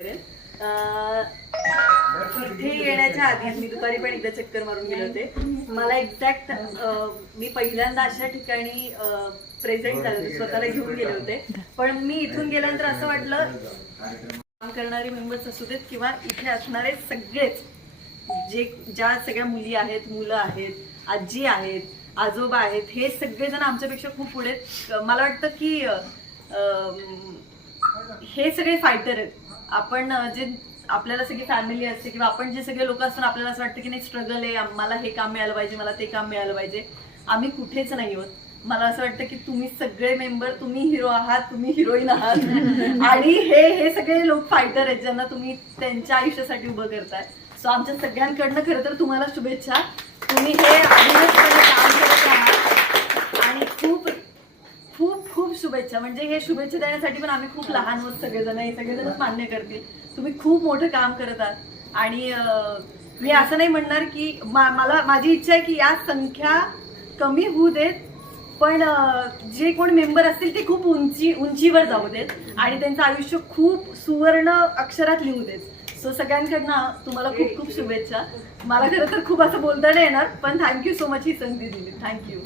इथे येण्याच्या आधी मी दुपारी पण एकदा चक्कर मारून गेले होते. मला एक्झॅक्ट मी पहिल्यांदा अशा ठिकाणी प्रेझेंट झाले होते, स्वतःला घेऊन गेले होते. पण मी इथून गेल्यानंतर असं वाटलं काम करणारे मेंबर्स असू देत किंवा इथे असणारे सगळेच ज्या सगळ्या मुली आहेत, मुलं आहेत, आजी आहेत, आजोबा आहेत, हे सगळेजण आमच्यापेक्षा खूप पुढे. मला वाटतं की हे सगळे फायटर आहेत. आपण जे आपल्याला सगळी फॅमिली असते किंवा आपण जे सगळे लोक असतात आपल्याला असं वाटतं की नाही स्ट्रगल आहे, मला हे काम मिळालं पाहिजे, मला ते काम मिळालं पाहिजे. आम्ही कुठेच नाही होत. मला असं वाटतं की तुम्ही सगळे मेंबर, तुम्ही हिरो आहात, तुम्ही हिरोईन आहात आणि हे सगळे लोक फायटर आहेत ज्यांना तुम्ही त्यांच्या आयुष्यासाठी उभं करताय. सो आमच्या सगळ्यांकडनं खरं तर तुम्हाला शुभेच्छा. तुम्ही हे अभिनवपणे काम करत आहात आणि खूप खूप खूप शुभेच्छा. म्हणजे हे शुभेच्छा देण्यासाठी पण आम्ही खूप लहान होत सगळेजण, हे सगळेजणच मान्य करतील. तुम्ही खूप मोठं काम करत आहात आणि मी असं नाही म्हणणार की माझी इच्छा आहे की या संख्या कमी होऊ देत, पण जे कोण मेंबर असतील ते खूप उंचीवर जाऊ देत आणि त्यांचं आयुष्य खूप सुवर्ण अक्षरात लिहू देत. सो सगळ्यांकडनं तुम्हाला खूप खूप शुभेच्छा. मला खरं तर खूप असं बोलता नाही येणार, पण थँक्यू सो मच ही संधी दिली. थँक्यू.